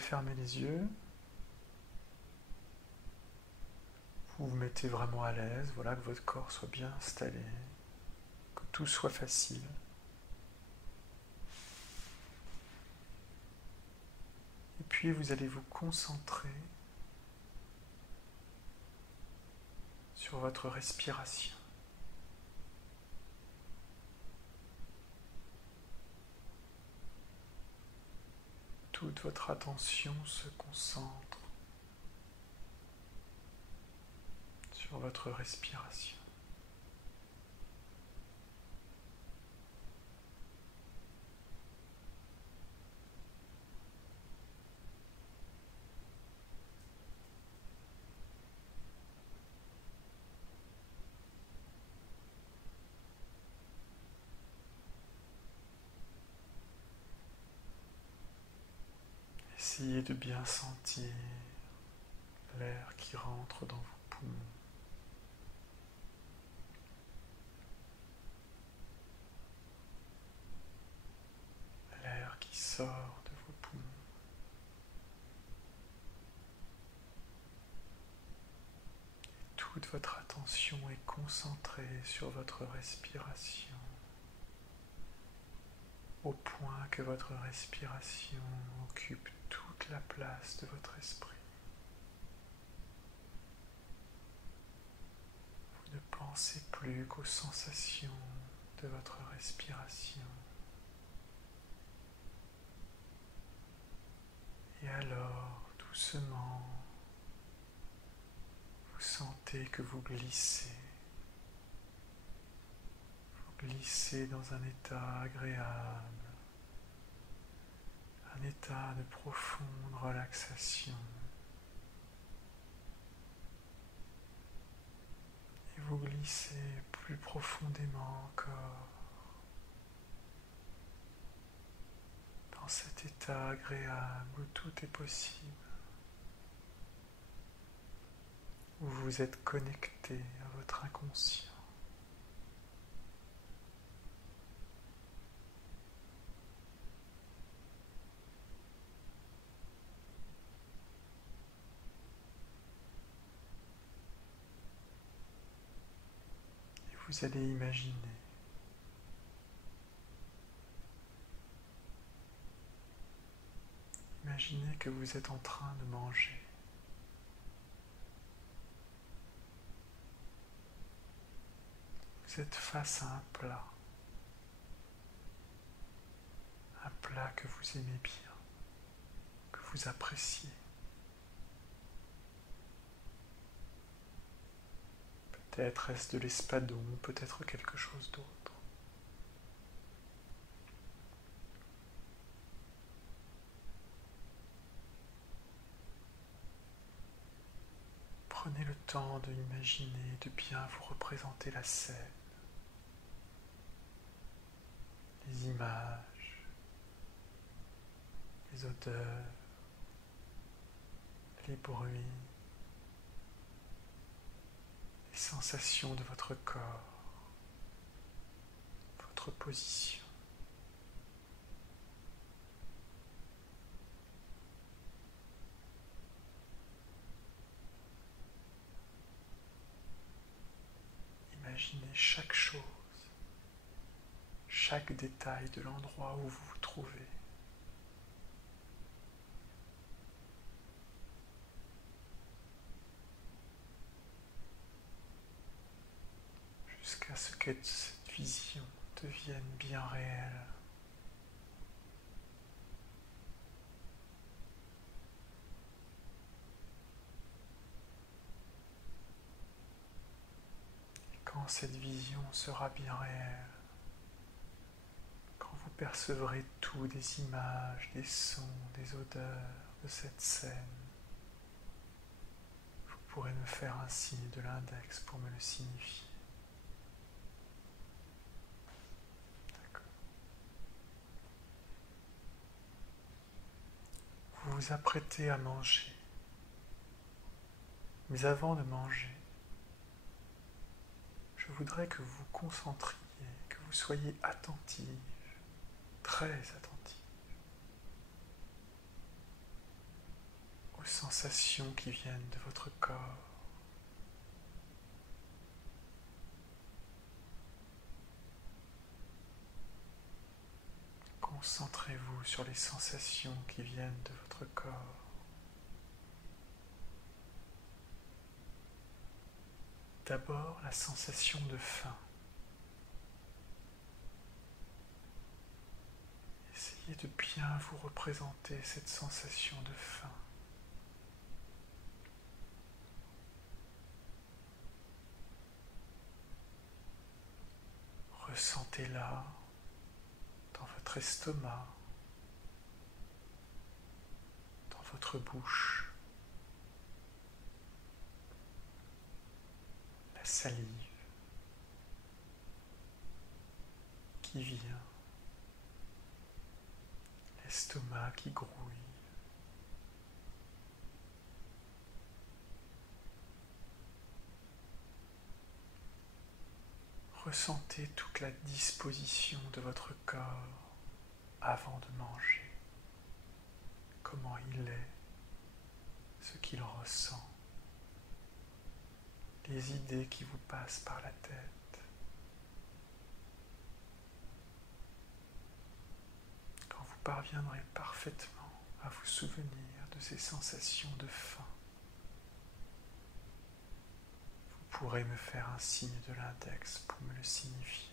fermer les yeux. Vous vous mettez vraiment à l'aise, voilà, que votre corps soit bien installé, que tout soit facile. Et puis vous allez vous concentrer sur votre respiration. Toute votre attention se concentre sur votre respiration. Essayez de bien sentir l'air qui rentre dans vos poumons. L'air qui sort de vos poumons. Et toute votre attention est concentrée sur votre respiration, au point que votre respiration occupe toute la place de votre esprit. Vous ne pensez plus qu'aux sensations de votre respiration. Et alors, doucement, vous sentez que vous glissez. Vous glissez dans un état agréable, un état de profonde relaxation. Et vous glissez plus profondément encore dans cet état agréable où tout est possible, où vous êtes connecté à votre inconscient. Et vous allez imaginez que vous êtes en train de manger. Vous êtes face à un plat que vous aimez bien, que vous appréciez. Peut-être est-ce de l'espadon, peut-être quelque chose d'autre. Prenez le temps de imaginer, de bien vous représenter la scène, les images, les odeurs, les bruits, les sensations de votre corps, votre position. Imaginez chaque chose, chaque détail de l'endroit où vous vous trouvez. Jusqu'à ce que cette vision devienne bien réelle. Et quand cette vision sera bien réelle, quand vous percevrez tout, des images, des sons, des odeurs de cette scène, vous pourrez me faire un signe de l'index pour me le signifier. Vous vous apprêtez à manger. Mais avant de manger, je voudrais que vous vous concentriez, que vous soyez attentive, très attentive, sensations qui viennent de votre corps. Concentrez-vous sur les sensations qui viennent de votre corps. D'abord, la sensation de faim. Essayez de bien vous représenter cette sensation de faim. Ressentez-la dans votre estomac, dans votre bouche, la salive qui vient, l'estomac qui grouille. Ressentez toute la disposition de votre corps avant de manger, comment il est, ce qu'il ressent, les idées qui vous passent par la tête. Quand vous parviendrez parfaitement à vous souvenir de ces sensations de faim, vous pourrez me faire un signe de l'index pour me le signifier.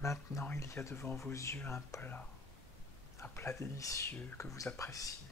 Maintenant, il y a devant vos yeux un plat délicieux que vous appréciez.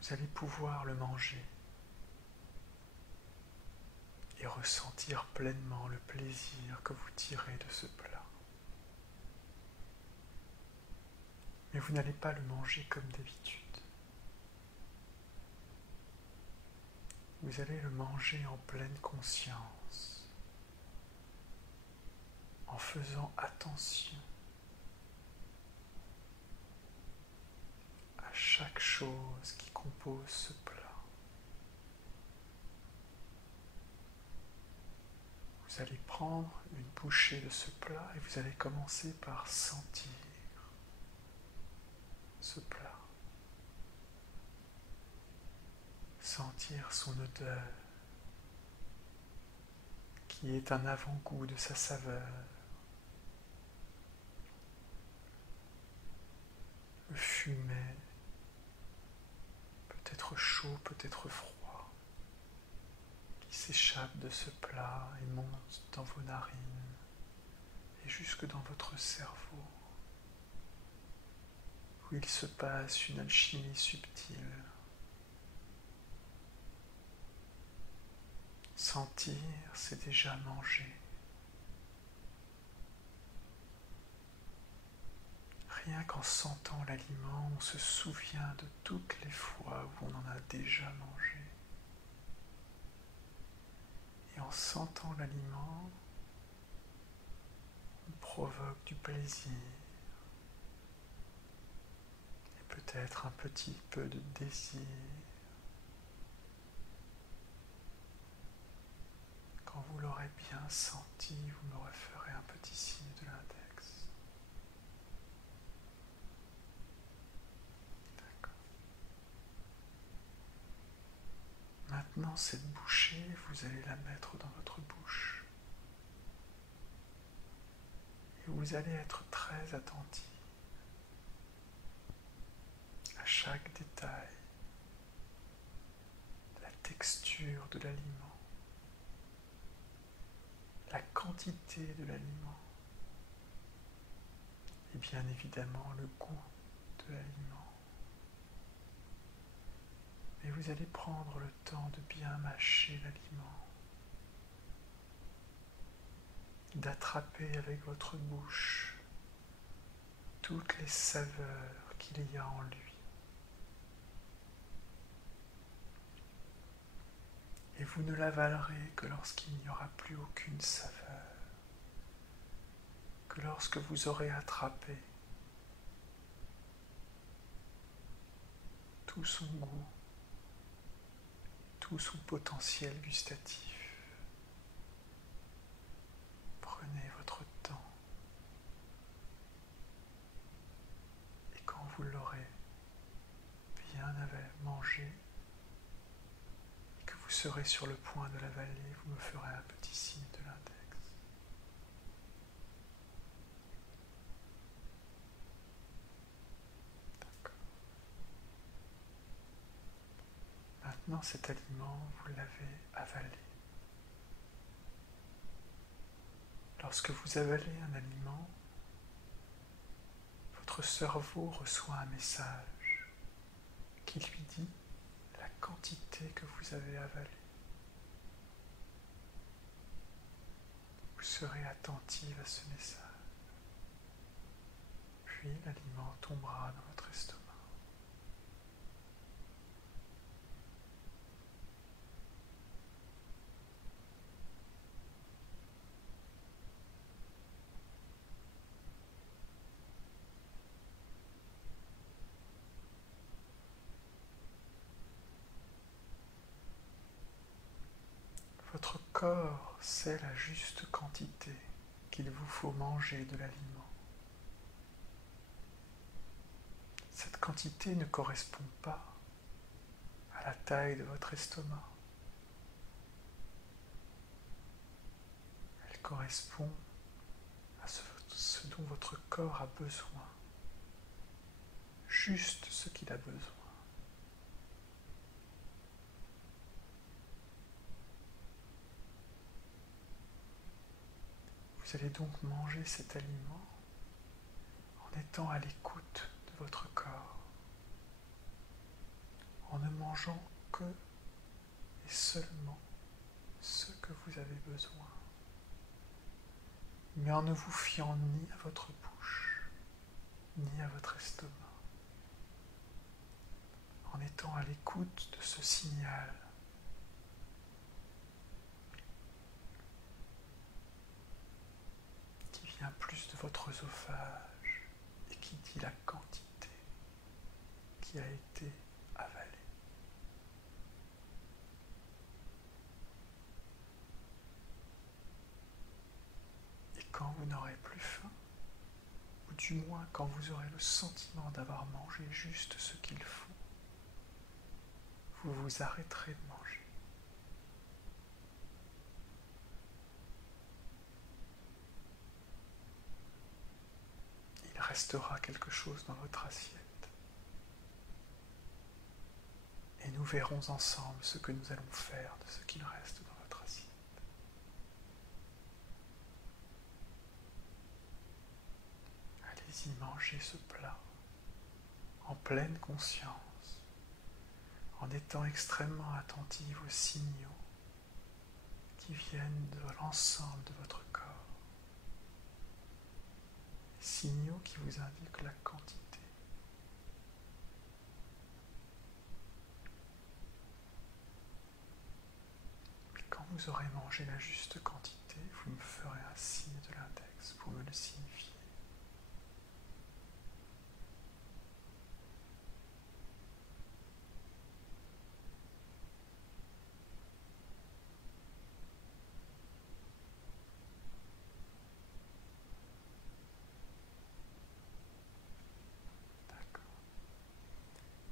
Vous allez pouvoir le manger et ressentir pleinement le plaisir que vous tirez de ce plat. Mais vous n'allez pas le manger comme d'habitude. Vous allez le manger en pleine conscience, en faisant attention à chaque chose qui compose ce plat. Vous allez prendre une bouchée de ce plat et vous allez commencer par sentir ce plat. Sentir son odeur, qui est un avant-goût de sa saveur. Le fumet, peut-être chaud, peut-être froid, qui s'échappe de ce plat et monte dans vos narines et jusque dans votre cerveau, où il se passe une alchimie subtile. Sentir, c'est déjà manger. Rien qu'en sentant l'aliment, on se souvient de toutes les fois où on en a déjà mangé. Et en sentant l'aliment, on provoque du plaisir et peut-être un petit peu de désir. Quand vous l'aurez bien senti, vous me referez un petit signe de l'index. D'accord. Maintenant, cette bouchée, vous allez la mettre dans votre bouche. Et vous allez être très attentif à chaque détail, la texture de l'aliment, la quantité de l'aliment et bien évidemment le goût de l'aliment. Et vous allez prendre le temps de bien mâcher l'aliment, d'attraper avec votre bouche toutes les saveurs qu'il y a en lui. Et vous ne l'avalerez que lorsqu'il n'y aura plus aucune saveur, que lorsque vous aurez attrapé tout son goût, tout son potentiel gustatif. Prenez votre temps et quand vous l'aurez bien mangé et que vous serez sur le point de l'avaler, vous me ferez un petit signe de l'index. Maintenant, cet aliment, vous l'avez avalé. Lorsque vous avalez un aliment, votre cerveau reçoit un message qui lui dit la quantité que vous avez avalée. Vous serez attentive à ce message. Puis l'aliment tombera dans votre estomac. Votre corps sait la juste quantité qu'il vous faut manger de l'aliment. Cette quantité ne correspond pas à la taille de votre estomac. Elle correspond à ce dont votre corps a besoin, juste ce qu'il a besoin. Vous allez donc manger cet aliment en étant à l'écoute de votre corps, en ne mangeant que et seulement ce que vous avez besoin, mais en ne vous fiant ni à votre bouche, ni à votre estomac, en étant à l'écoute de ce signal qui vient plus de votre œsophage et qui dit la quantité qui a été avalée. Et quand vous n'aurez plus faim, ou du moins quand vous aurez le sentiment d'avoir mangé juste ce qu'il faut, vous vous arrêterez de manger. Il restera quelque chose dans votre assiette. Et nous verrons ensemble ce que nous allons faire de ce qu'il reste dans votre assiette. Allez-y, mangez ce plat en pleine conscience, en étant extrêmement attentive aux signaux qui viennent de l'ensemble de votre corps. Les signaux qui vous indiquent la quantité. Et quand vous aurez mangé la juste quantité, vous me ferez un signe de l'index pour me le signifier.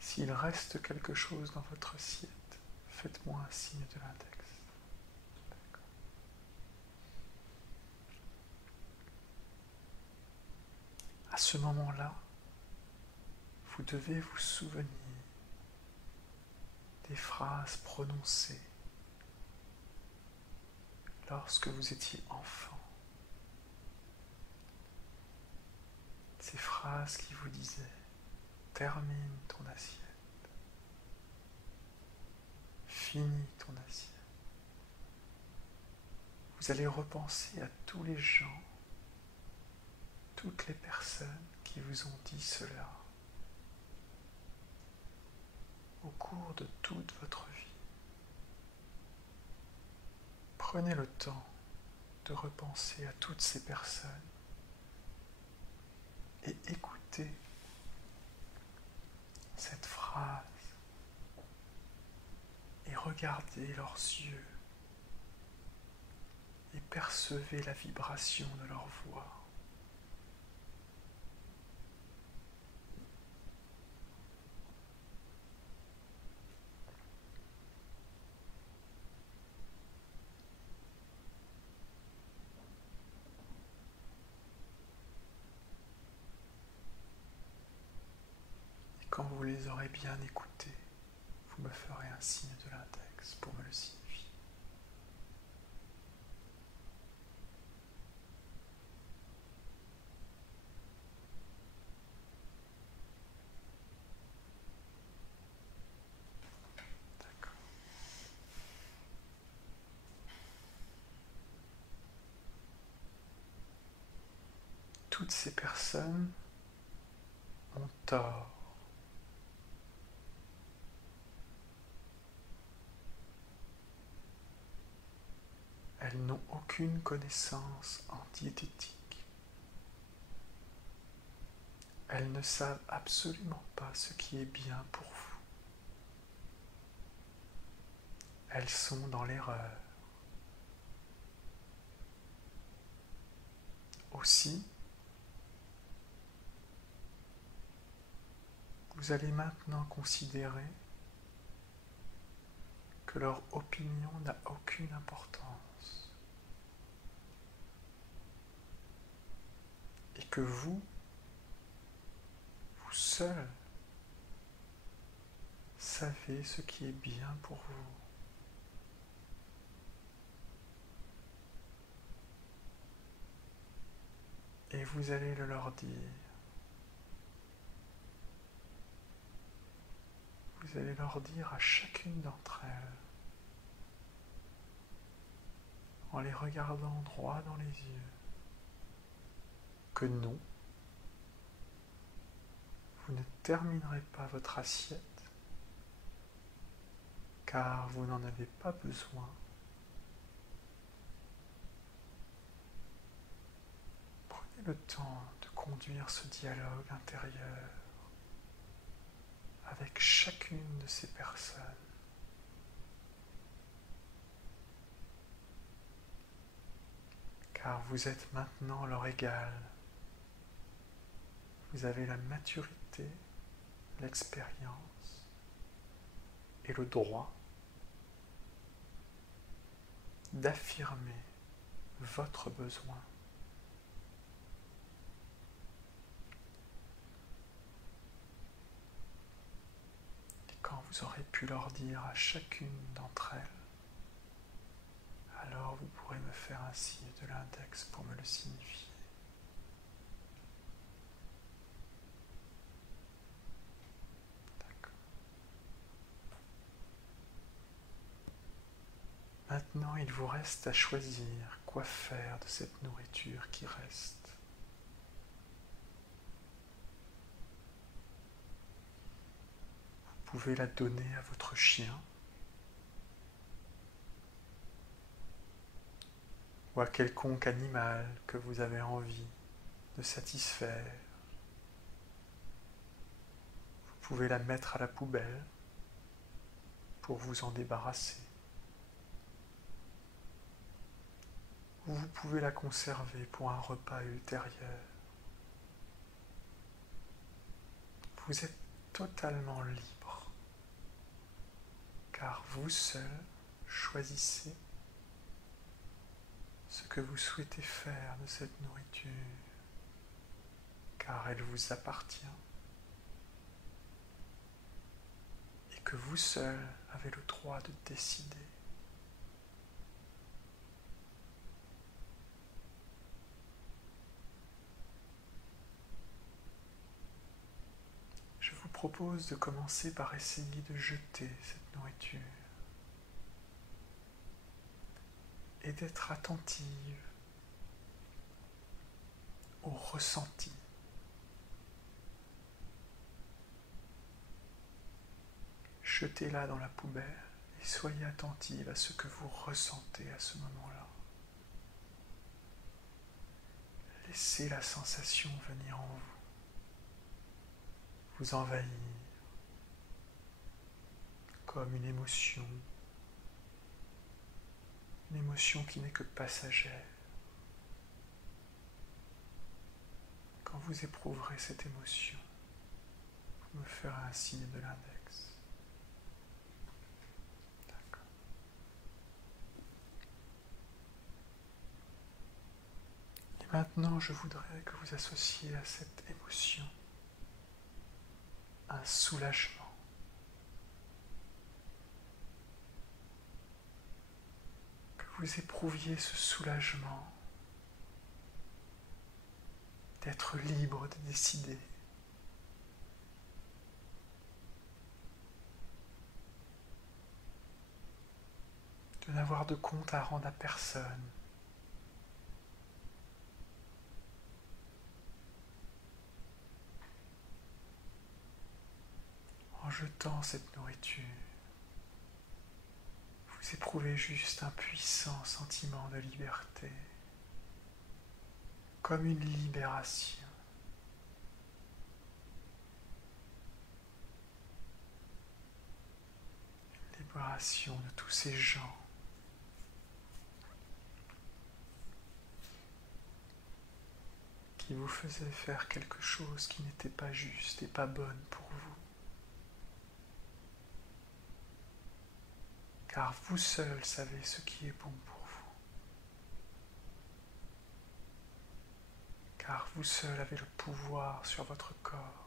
S'il reste quelque chose dans votre assiette, faites-moi un signe de l'index. À ce moment-là, vous devez vous souvenir des phrases prononcées lorsque vous étiez enfant. Ces phrases qui vous disaient « Termine ton assiette »,« Finis ton assiette ». Vous allez repenser à tous les gens, toutes les personnes qui vous ont dit cela au cours de toute votre vie. Prenez le temps de repenser à toutes ces personnes et écoutez cette phrase et regardez regardez leurs yeux et percevez la vibration de leur voix. Et quand vous les aurez bien écoutés, vous me ferez un signe de l'index pour me le signifier. D'accord. Toutes ces personnes ont tort. Elles n'ont aucune connaissance en diététique. Elles ne savent absolument pas ce qui est bien pour vous. Elles sont dans l'erreur. Aussi, vous allez maintenant considérer que leur opinion n'a aucune importance et que vous seul savez ce qui est bien pour vous. Et vous allez le leur dire. Vous allez leur dire à chacune d'entre elles, en les regardant droit dans les yeux, que non, vous ne terminerez pas votre assiette, car vous n'en avez pas besoin. Prenez le temps de conduire ce dialogue intérieur avec chacune de ces personnes. Car vous êtes maintenant leur égal. Vous avez la maturité, l'expérience et le droit d'affirmer votre besoin. Et quand vous aurez pu leur dire à chacune d'entre elles, alors vous pourrez me faire un signe de l'index pour me le signifier. D'accord. Maintenant, il vous reste à choisir quoi faire de cette nourriture qui reste. Vous pouvez la donner à votre chien ou à quelconque animal que vous avez envie de satisfaire. Vous pouvez la mettre à la poubelle pour vous en débarrasser. Ou vous pouvez la conserver pour un repas ultérieur. Vous êtes totalement libre, car vous seul choisissez ce que vous souhaitez faire de cette nourriture, car elle vous appartient et que vous seul avez le droit de décider. Je vous propose de commencer par essayer de jeter cette nourriture et d'être attentive au ressenti. Jetez-la dans la poubelle et soyez attentive à ce que vous ressentez à ce moment-là. Laissez la sensation venir en vous, vous envahir comme une émotion une émotion qui n'est que passagère. Quand vous éprouverez cette émotion, vous me ferez un signe de l'index. D'accord. Et maintenant, je voudrais que vous associez à cette émotion un soulagement. Que vous éprouviez ce soulagement d'être libre de décider. De n'avoir de compte à rendre à personne. En jetant cette nourriture, vous éprouvez juste un puissant sentiment de liberté, comme une libération. Une libération de tous ces gens qui vous faisaient faire quelque chose qui n'était pas juste et pas bonne pour vous. Car vous seul savez ce qui est bon pour vous. Car vous seul avez le pouvoir sur votre corps.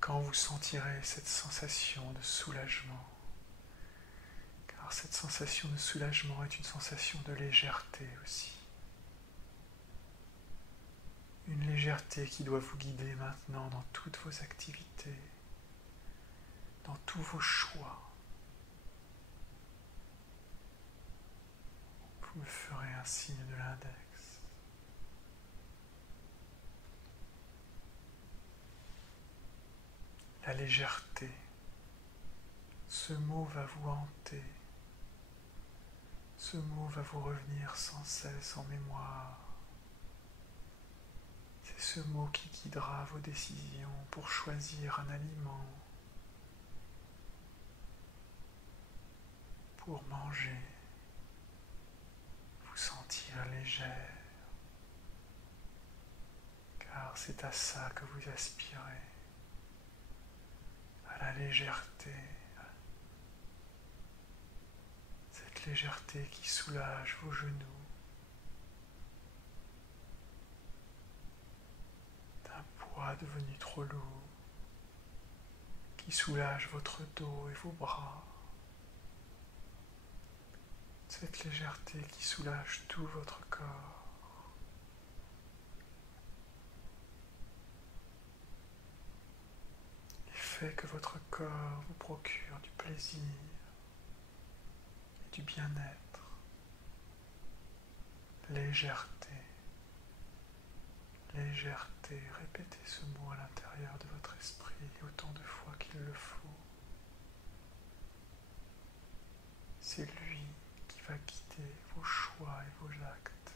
Quand vous sentirez cette sensation de soulagement, car cette sensation de soulagement est une sensation de légèreté aussi. Une légèreté qui doit vous guider maintenant dans toutes vos activités, dans tous vos choix. Vous me ferez un signe de l'index. La légèreté, ce mot va vous hanter, ce mot va vous revenir sans cesse en mémoire. C'est ce mot qui guidera vos décisions pour choisir un aliment, pour manger, vous sentir légère, car c'est à ça que vous aspirez. À la légèreté, cette légèreté qui soulage vos genoux d'un poids devenu trop lourd, qui soulage votre dos et vos bras, cette légèreté qui soulage tout votre corps. Fait que votre corps vous procure du plaisir et du bien-être, légèreté, légèreté, répétez ce mot à l'intérieur de votre esprit autant de fois qu'il le faut. C'est lui qui va guider vos choix et vos actes.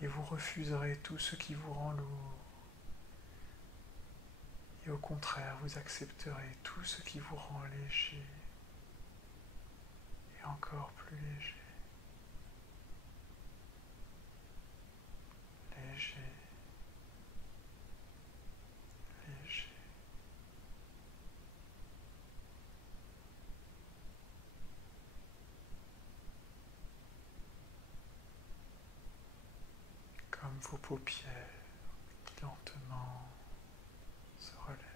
Et vous refuserez tout ce qui vous rend lourd. Et au contraire, vous accepterez tout ce qui vous rend léger et encore plus léger. Léger, léger. Comme vos paupières qui lentement se relèvent.